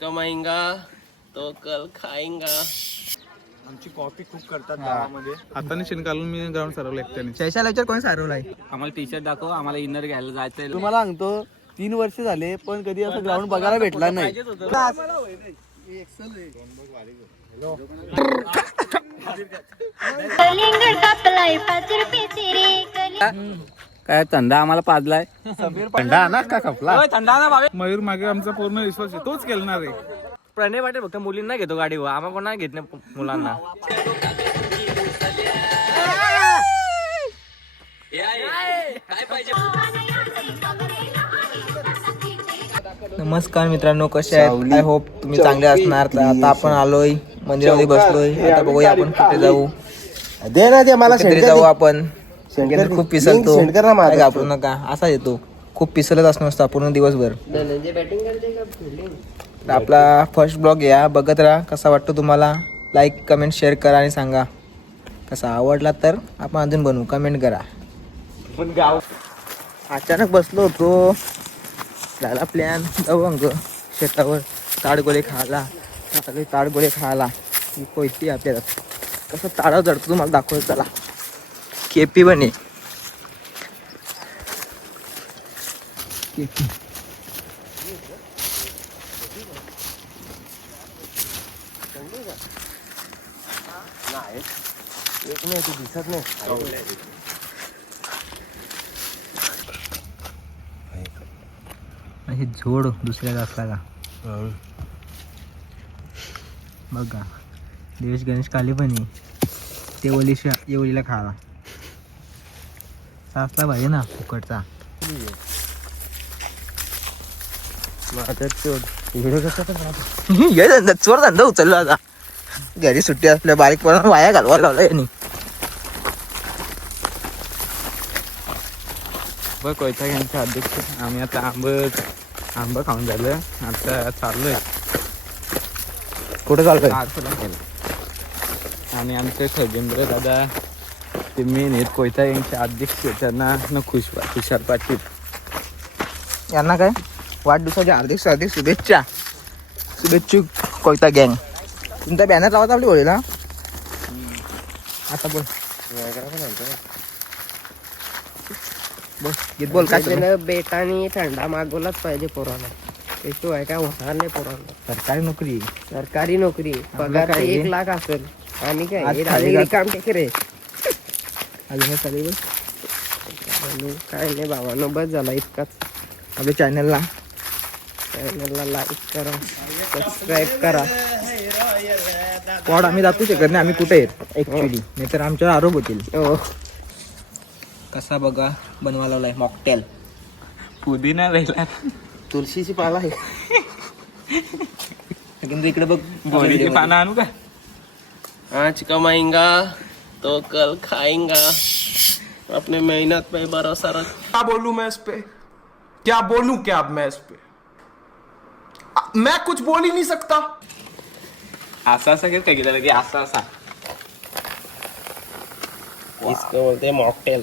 कमाईंगा तो कल खाईंगा. आमची कॉपी खूप करतात गावामध्ये. हाताने शेण घालून मी ग्राउंड सारवलं एकट्याने. शैशाला कोण सारवलाय? आम्हाला टी शर्ट दाखव, आम्हाला इनर घ्यायला जायचंय. तुम्हाला सांगतो 3 वर्ष झाले पण कधी असं ग्राउंड बघायला भेटला नाही. काय थंडा आम्हाला पाजलाय. थंडा ना का खपला? थंडा ना भावे. मयूर मागे आमचा पूर्ण विश्वास आहे, तोच खेळणार आहे. प्रणय पाटील फक्त मुलींना घेतो गाडीवर, आम्हाला कोणा घेत नाही मुलांना. नमस्कार मित्रांनो, कसे आहेत? आय होप तुम्ही चांगले असणार. तर आता आपण आलोय मंदिरामध्ये बसलोय. आता बघूया आपण कुठे जाऊ. दे ना ते मला कुठेतरी जाऊ आपण. खूप पिसलतो, घाबरू नका. असा येतो, खूप पिसलत असं नसतं पूर्ण दिवसभर. आपला फर्स्ट ब्लॉग या बघत राहा. कसा वाटतो तुम्हाला? लाईक कमेंट शेअर करा आणि सांगा कसा आवडला. तर आपण अजून बनवू, कमेंट करा. पण गाव अचानक बसलो होतो, झाला प्लॅन जाऊ अंग शेतावर ताडगोळे खायला. सकाळी ताडगोळे खायला ही पैसे आपल्याला कसं ताडा जडतो तुम्हाला दाखवतो. चला केपी बने केपी. दिसत नाही. हे झोड दुसऱ्याचा असला का बघा. देवेश गणेश काली पण ते येवलीला खायला सासला पाहिजे ना फुकटचा. चोर धंदा उचलला आता. घरी सुट्टी असल्या बारीक पण वाया घालवायला लावला यांनी. बघ कोयता यांचे अध्यक्ष. आम्ही आता आंब खाऊन झालं, आता चाललोय. कुठं चालतंय? आणि आमचे खगेंद्र दादा ते मेन आहेत कोयता यांचे अध्यक्ष. त्यांना न तुषार पाटील यांना काय वाढदिवसाच्या हार्दिक शुभेच्छा. शुभेच्छुक कोयता गँग. तुमचा बॅनर लावता आपली होळीला. आता बोल बोल गीत बोल. काय बेटाने थंडा मागवलाच पाहिजे पोराला. त्याशिवाय काय होणार नाही पोराला. सरकारी नोकरी पगार काय 1 लाख असेल. आणि काय आज हे खाली रात्री काम रे. अजून चालेल काय नाही बाबा, बस झाला इतकाच. आपल्या चॅनलला लाईक करा, सबस्क्राईब करा. पॉड आम्ही दाखवू शकत नाही आम्ही कुठे आहेत ऍक्च्युली, नाहीतर आमच्यावर आरोप होतील. हो. कसा बघा बनवायला लावलाय मॉकटेल. पुदिना राहिला, तुळशीची पाला आहे. इकडे बघ बोरीची पानं आणू का? आज कमाईंगा तो कल खाईंगा. अपने मेहनत पे भरोसा रख. क्या बोलूं मैं इस पे, क्या बोलूं क्या अब मैं इस पे, मैं कुछ बोल ही नहीं सकता. असा सगळं काय केलं की असा इसको बोलते मॉकटेल.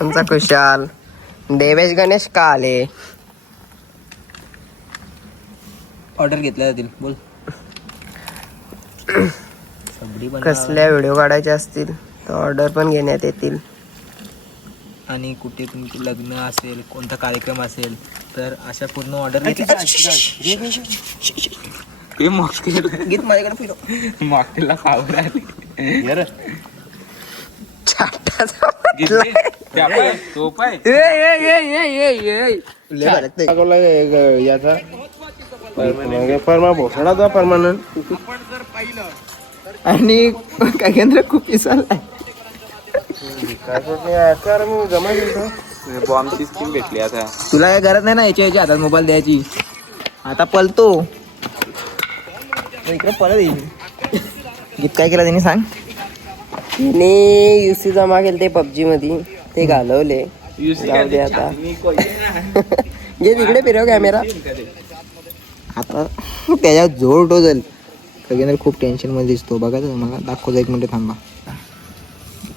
आमचा खुशाल देवेश गणेश काले. ऑर्डर घेतल्या जातील बोल. कसल्या व्हिडिओ काढायचे असतील तर ऑर्डर पण घेण्यात येतील. आणि कुठे तुमचे लग्न असेल, कोणता कार्यक्रम असेल तर अशा पूर्ण ऑर्डर हे मॉकटेल गीत माझ्याकडे फिरव. मॉकटेलला पावर आली. सोप आहे. आणि काय केंद्र खूप विसरलाय. बॉम्बची स्कीम भेटली आता. तुला काय गरज नाही ना याच्या हातात मोबाईल द्यायची. आता पलतो इकडे पळत येईल. गीत काय केलं त्यांनी सांग. तिने युसी जमा केले ते पबजी मध्ये, ते घालवले. जाऊ दे आता. घे तिकडे फिरव कॅमेरा. आता त्याच्यात जोर टोजल. सगळ्यांना खूप टेन्शन मध्ये दिसतो. बघा मला दाखवतो, 1 मिनिट थांबा.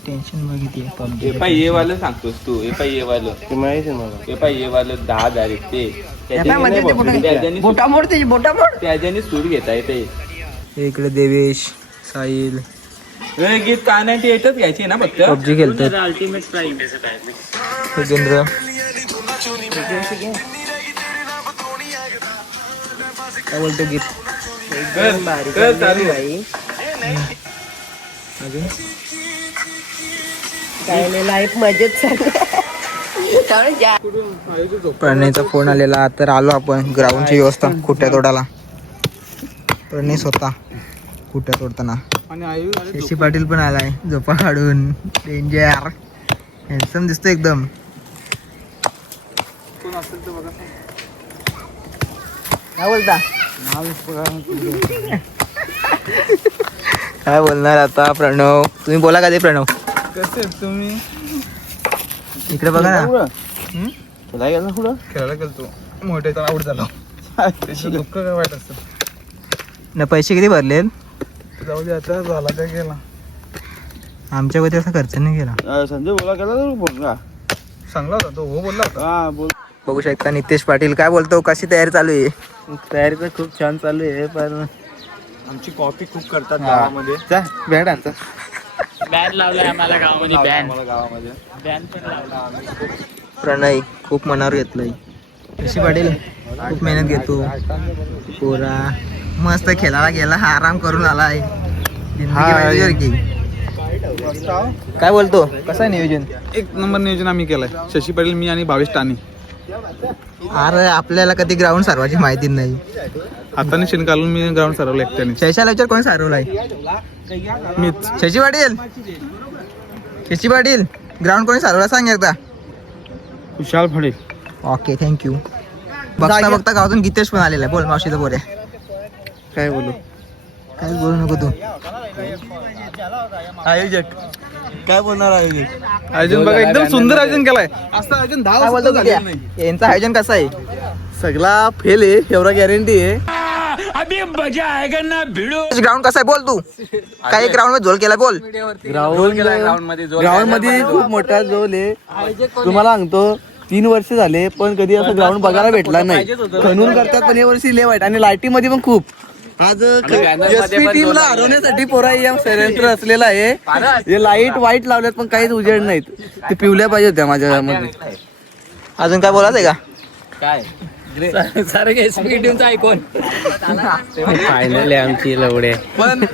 टेन्शन बघितली पबजी हे पाय ये वालं सांगतोस तू. हे पाय ये वालं. ते माहिती आहे मला. हे पाय ये वालं 10,000 आहे ते. बोटा मोड त्याची बोटा मोड. त्याच्याने सूट घेता येते. इकडे देवेश साहिल गीत काय नाही ते येतच घ्यायची ना फक्त. पबजी खेळतात. अल्टिमेट प्राईम सुजेंद्र काय बोलतो गीत चालू अजून काय नाही लाईफ मजेत प्रणयचा फोन आलेला तर आलो आपण ग्राउंडची व्यवस्था खुट्या तोडाला. प्रणय स्वतः खुट्या तोडताना. आणि आयु शशी पाटील पण आलाय झोपा काढून. डेंजर हँडसम दिसतो एकदम. कोण असेल तर बघा. काय बोलता काय बोलणार आता प्रणव. तुम्ही बोला का ते प्रणव. कसे तुम्ही इकडे बघा ना. खेळायला गेलतो मोठे तर आवड झाला. त्याचं दुःख काय वाईट असतं. न पैसे किती भरले. जाऊ दे आता झाला काय गेला. आमच्या वरती असा खर्च नाही केला. संजय बोला केला फोन का चांगला होता तो. हो बोलला होता. हा बोल. बघू शकता नितेश पाटील काय बोलतो. कशी तयारी चालू आहे. तयारी तर खूप छान चालू आहे पण आमची कॉपी खूप करतात गावामध्ये. बॅट आणतो. बॅन लावलाय आम्हाला गावामध्ये. बॅन गावामध्ये बॅन पण लावला. प्रणय खूप मनावर घेतलंय. शशी पाटील खूप मेहनत घेतो. पोरा मस्त खेळायला गेला आराम करून आलाय. काय बोलतो कसं आहे नियोजन. एक नंबर नियोजन आम्ही केलंय. शशी पाटील, मी आणि भावेश टाणी. अरे आपल्याला कधी ग्राउंड सारवायची माहिती नाही. हाताने शेण घालून मी ग्राउंड सरवलं एकट्याने. शशाला विचार कोण सारवलाय. मीच. शशी पाटील शशी पाटील ग्राउंड कोणी सारवला सांग एकदा. विशाल फडे. Okay thank you. बघता बघता गावातून गीतेश पण आलेला आहे. बोल मावशीचा पोर आहे. काय बोलू काय बोलू नको तू. आयोजक काय बोलणार आयोजक. आयोजन बघा एकदम सुंदर आयोजन केलंय. असं आयोजन 10 काय बोलतो झालेलं किती? नाही. यांचं आयोजन कसं आहे. सगळा फेल आहे एवढा गॅरंटी आहे. ग्राउंड कसं आहे बोल तू. काही ग्राउंड मध्ये झोल केला बोल. ग्राउंड मध्ये खूप मोठा झोल आहे. तुम्हाला सांगतो 3 वर्ष झाले पण कधी असं ग्राउंड बघायला भेटला नाही. खणून करतात पण या वर्षी लय वाईट. आणि लाईटी मध्ये पण खूप. आज एसपी टीमला हरवण्यासाठी पोरा षडयंत्र असलेला आहे. हे लाईट वाईट लावल्यात पण काहीच उजेड नाहीत. ते पिवल्या पाहिजे होत्या माझ्या मध्ये. अजून काय बोलायचंय का. काय सारे स्पीड ऐकून फायनल आमची लवडे. पण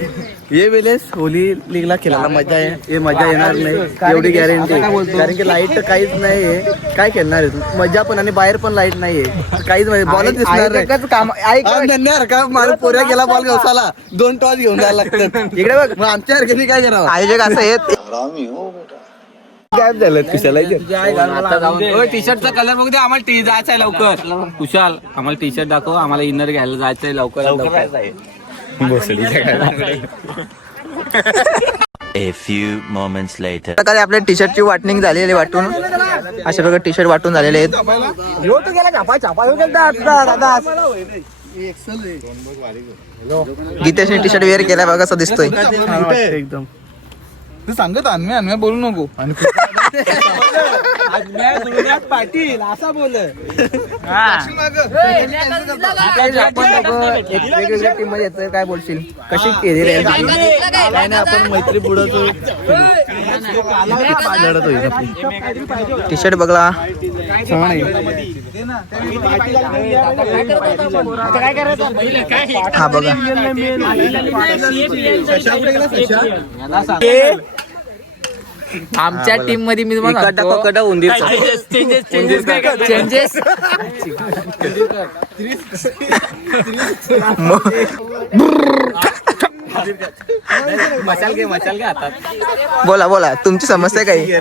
ये वेळेस होली लीगला खेळायला मजा आहे. हे मजा येणार नाही एवढी गॅरंटी. कारण की लाईट तर काहीच नाहीये. काय खेळणार आहे मजा पण. आणि बाहेर पण लाईट नाहीये काहीच. बॉलच दिसणार काम का मला पोऱ्या गेला बॉल गवसाला 2 टॉस घेऊन जायला लागतात. इकडे बघ. मग आमच्या सारख्याने काय करावं. आयोजक असं आहेत. काय झालं कुशाला टी शर्टचा कलर बघू दे. आम्हाला जायचंय लवकर. कुशाल आम्हाला टी शर्ट दाखव. आम्हाला इनर घ्यायला जायचंय लवकर. A few moments later. प्रकारे आपल्या टी शर्टची वाटणी झालेली वाटून अशा प्रकारे टी शर्ट वाटून झालेले आहेत. गीतेशने टी शर्ट वेअर केला बघा कसं दिसतोय. एकदम तू सांगत अन्म्या बोलू नको. आणि पाटील असा बोल. आपण वेगवेगळ्या टीम मध्ये येतोय. काय बोलशील कशी केली काय नाही आपण मैत्री पुढं लढत होईल आपली. टी शर्ट बघला. हा बघा आमच्या टीम मध्ये मी तुम्हाला उंदीर चेंजेस मशाल घे हातात. बोला बोला तुमची समस्या काही.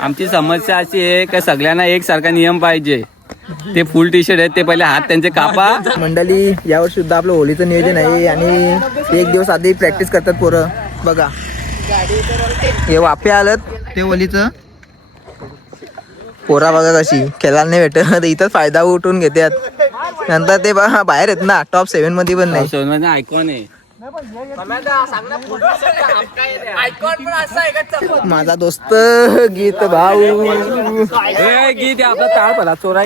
आमची समस्या अशी आहे की सगळ्यांना एक सारखा नियम पाहिजे. ते फुल टी शर्ट आहेत ते पहिले हात त्यांचे कापा. मंडळी यावर्षी सुद्धा आपलं होलीचं नियोजन आहे. आणि 1 दिवस आधी प्रॅक्टिस करतात पोरं. बघा हे वाफे आलं ते होलीचं. पोरा बघा कशी खेळायला नाही भेटत. इथंच फायदा उठून घेतात. नंतर ते बाहेर आहेत ना टॉप 7 मध्ये पण नाही. आयकॉन आहे माझा दोस्त गीत भाऊ गीत आपला ताळ भला चोरा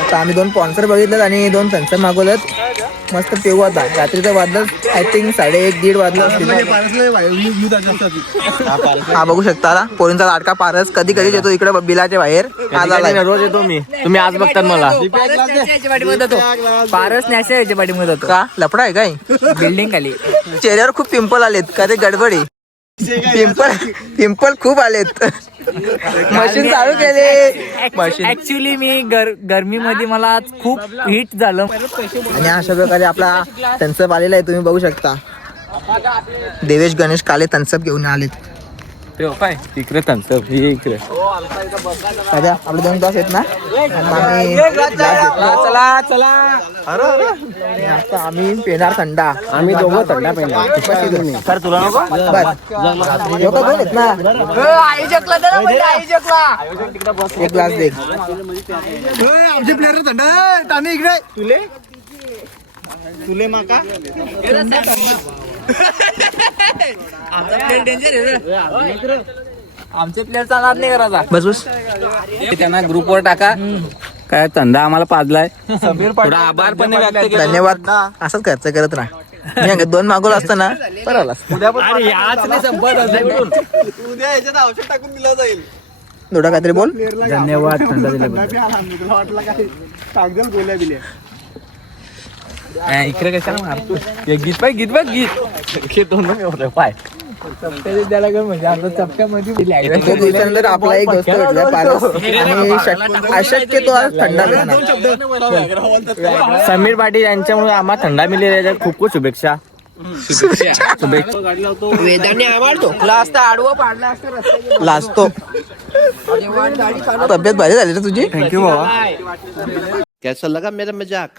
आता आम्ही 2 स्पॉन्सर बघितलं आणि 2 थम्सअप मागवलं. मस्त पेऊ आता रात्रीचं वाजलं आय थिंक 1:30-1:30 वाजलं असतील. हा बघू शकता आता पोरींचा लाडका पारस कधी कधी येतो इकडे बिलाच्या बाहेर. आज आलाय. रोज येतो मी. तुम्ही आज बघतात मला. पारस नॅशनल याच्या पाठीमध्ये होतो. का लफडा आहे काय? बिल्डिंग खाली चेहऱ्यावर खूप पिंपल आलेत का ते गडबडी पिंपल खूप आलेत. मशीन चालू केले मशीन. ऍक्च्युली मी गरमीमध्ये मला खूप हिट झालं. आणि अशा प्रकारे आपला थम्सअप आलेला आहे तुम्ही बघू शकता. देवेश गणेश काले थम्सअप घेऊन आलेत. पाय तिकडे थम्सअप हे इकडे. राजा आपले 2 ग्लास आहेत ना. चला चला. आता आम्ही पेणार थंडा. आम्ही दोघं थंडा पेणार. सर तुला नको. दोन आहेत ना. आई जगला त्याला म्हणजे आई जगला. 1 ग्लास दे. आमचे प्लेअर थंडा टाणे इकडे तुले माका आमचे प्लेअर चालणार नाही करायचा. बस बस. त्यांना ग्रुपवर टाका. काय थंडा आम्हाला पाजलाय. थोडा आभार पण व्यक्त केला. धन्यवाद. असंच खर्च करत राहा. मी 2 मागवलं असतं ना बरं अरे याच नाही संपत. उद्या याच्यात औषध टाकून दिलं जाईल. थोडं काहीतरी बोल. धन्यवाद थंडा दिल्याबद्दल. वाटलं काय टाकजल गोल्या बिल्या. इकडे कशाला मारतो. गीत पाय गीत बघ गीत. दोन पाय म्हणजे आमच्या चपक्यामध्ये खूप दिवसानंतर आपला एक दोस्त भेटला पारस. आणि अशक्य तो आज थंडा पिणार. समीर पाटील यांच्यामुळे आम्हाला थंडा मिळेल. खूप खूप शुभेच्छा. वेदाने आवडतो आडवं पाडला असतं. लाजतो. तब्येत भारी झाली रे तुझी. थँक्यू बाबा. कैसा लगा मेरा मजाक?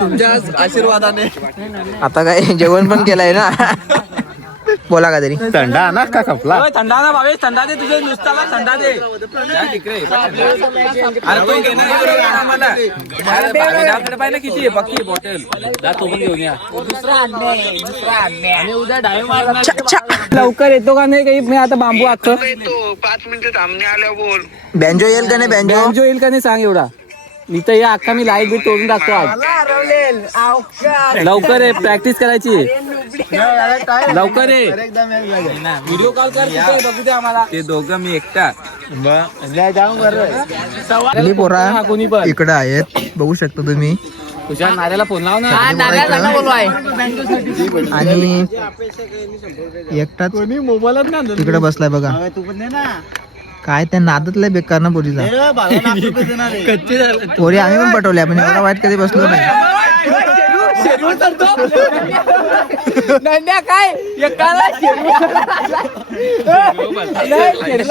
तुमच्याच आशीर्वादाने आता काय जेवण पण केलंय ना. बोला का तरी. थंडा ना का कपला. थंडा ना भावेश. थंडा दे तुझे नुसताला थंडा दे. अरे तो घेणार आम्हाला. पाहिजे किती आहे पक्की बॉटल. तो पण घेऊन या. आणि उद्या डावे मारला. लवकर येतो का नाही काही. मी आता बांबू अख्खं 5 मिनिटं थांबणे आल्या बोल. बँजो येईल का नाही बँजो. बँजो येईल का नाही सांग एवढा. मी तर या अख्खा मी लाईट बीट तोडून टाकतो आज. लवकर आहे प्रॅक्टिस करायची. लवकर आहे. व्हिडिओ कॉल कर बघू दे आम्हाला. ते दोघं मी एकटा. आणि पोरा इकडे आहेत बघू शकता तुम्ही. तुझ्या नाऱ्याला फोन लाव ना. आणि एकटाच तिकडे बसलाय बघा. काय त्या नादातला बेकार ना पोरीचा. पोरी आम्ही पण पटवल्या पण एवढा वाईट कधी बसलो नाही. काय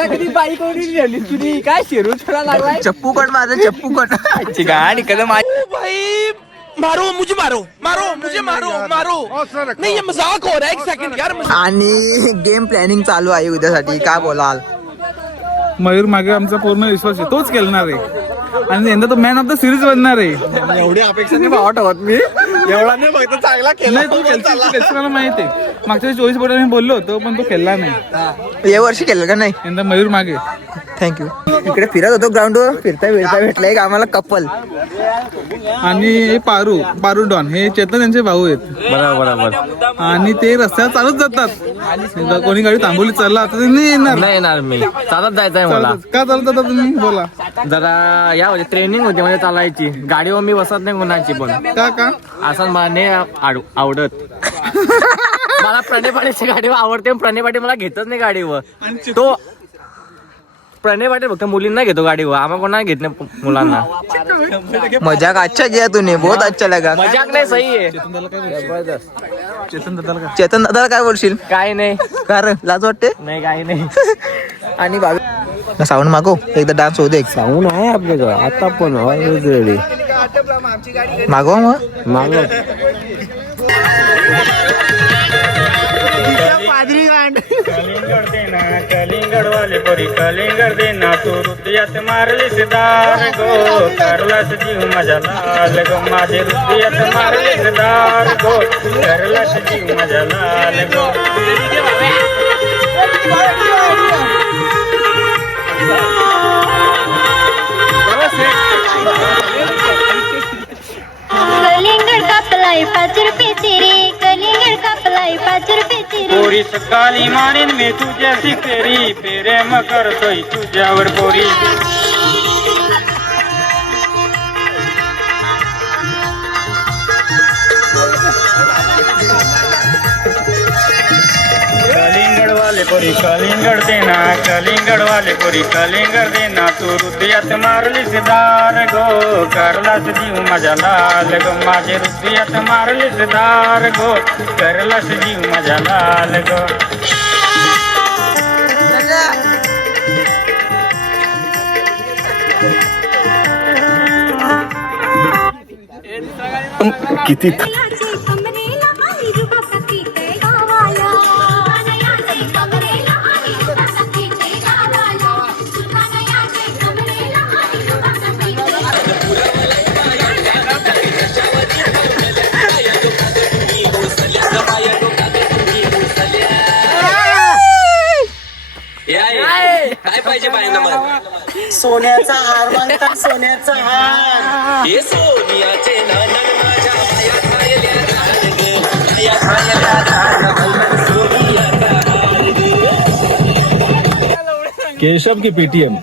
कधी बाईक वरून तुझी काय शेरू थोडा लागलाय. चप्पू कट माझं चप्पू कट. गाडी कदम मारो मुझे मारो मारो मुझे मारो मारो नहीं ये मजाक हो रहा है. 1 सेकंड यार. आणि गेम प्लॅनिंग चालू आहे उद्यासाठी. काय बोलाल. मयूर मागे आमचा पूर्ण विश्वास आहे. तोच खेळणार आहे आणि यंदा तो मॅन ऑफ द सिरीज बनणार आहे. एवढी अपेक्षा नाही भावा ठेवत मी. एवढा नाही फक्त चांगला केला. नाही तो खेळतो माहिती आहे. मागच्या 24 बोटाने बोललो होतो पण तो खेळला नाही. या वर्षी केलं का नाही. यंदा मयूर मागे. थँक्यू. इकडे फिरत होतो ग्राउंडवर. फिरता भेटला एक आम्हाला कपल. आणि पारू डॉन हे चेतन यांचे भाऊ आहेत. बरोबर. आणि ते रस्त्यावर चालत जातात. कोणी गाडी थांबवली चालला आता ते नाही येणार. नाही येणार मी. चालत जायचंय मला. का चालत जाता तुम्ही बोला. जरा या म्हणजे ट्रेनिंग होती म्हणजे चालायची. गाडीवर मी बसत नाही कोणाची पण. का असं मला नाही आवडत. मला प्रणय पाटीलची गाडीवर आवडते. प्रणय पाटील मला घेतच नाही गाडीवर. तो प्रणय पाटील फक्त मुलींना घेतो गाडीवर. आम्हाला कोणाला घेत नाही मुलांना. मजाक अच्छा किया तूने. बहुत अच्छा लगा. मजाक नाही सही आहे. चेतन दादाला काय बोलशील. काय नाही. कार लाज वाटते. नाही काही नाही. आणि बाबा साऊंड मागव एकदा डान्स होऊ दे. साऊंड आहे आपल्याकडं आता पण. मागवा मग मागव. पादरी गांड. कलिंगड देना तू हृदयात मारलीस दार गो करलास जीव माझ्या लाल गो माझे हृदयात मारलीस दार गो करलास जीव माझ्या लाल गो कलिंगड कापलाय 5 रुपयाची रे कलिंगड कापलाय 5 रुपयाची रे पोरी सकाळी मारीन मी तुझ्याशी फेरी प्रेम करतोय तुझ्यावर पोरी कलिंगड वाले पोरी कलिंगड देना कलिंगड वाले पोरी कलिंगड देना तू हृदयात मारलीस दार गो करलास जीव माझ्या लाल गो माझे हृदयात मारलीस दार गो करलास जीव माझ्या लाल गो किती कमरेला आणि जुबा सखीचे गावाला नयाचे कमरेला आणि जुबा सखीचे गावाला नयाचे कमरेला आणि जुबा काय पाहिजे बाईंना मला सोन्याचा हार मागतात सोन्याचा हार हे सोनियाचे नंदन माझ्या बाया पाहिल्या रान ग, बाया पाहिल्या रान, सोनियाचा हार ग. केशव की पेटीएम